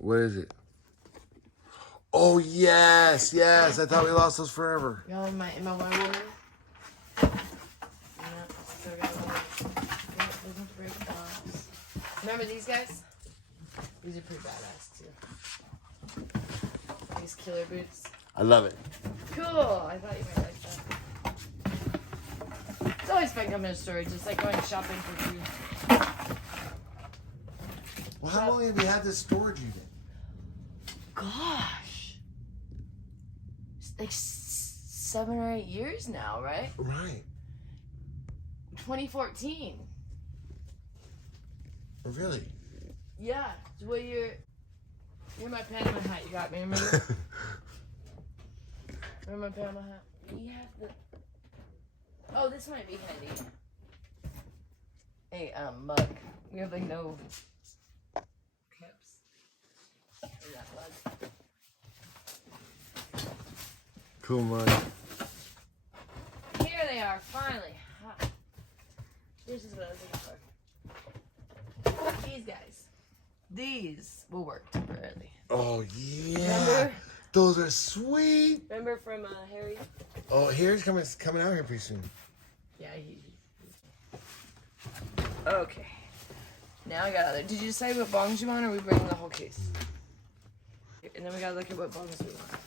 What is it? Oh, yes, yes. I thought we lost those forever. Y'all in my Wonder Woman? Yeah, still got one. Yeah, looking to break box. Remember these guys? These are pretty badass too. These killer boots. I love it. Cool. I thought you might like that. It's always fun coming to a store, just like going shopping for food. Well, how long have you had this storage unit? Gosh. It's like 7 or 8 years now, right? Right. 2014. Really? Yeah. Well, you're my Panama hat you got me, remember? Remember my Panama hat? We have the... Oh, this might be handy. Hey, mug. We have like no caps. We got mug. Cool, man. Here they are, finally. Ha. This is what I was looking for. These guys. These will work temporarily. Oh, yeah. Remember? Those are sweet. Remember from Harry? Oh, Harry's coming out here pretty soon. Yeah, Okay. Now I got other. Did you decide what bongs you want, or are we bringing the whole case? And then we gotta look at what bongs we want.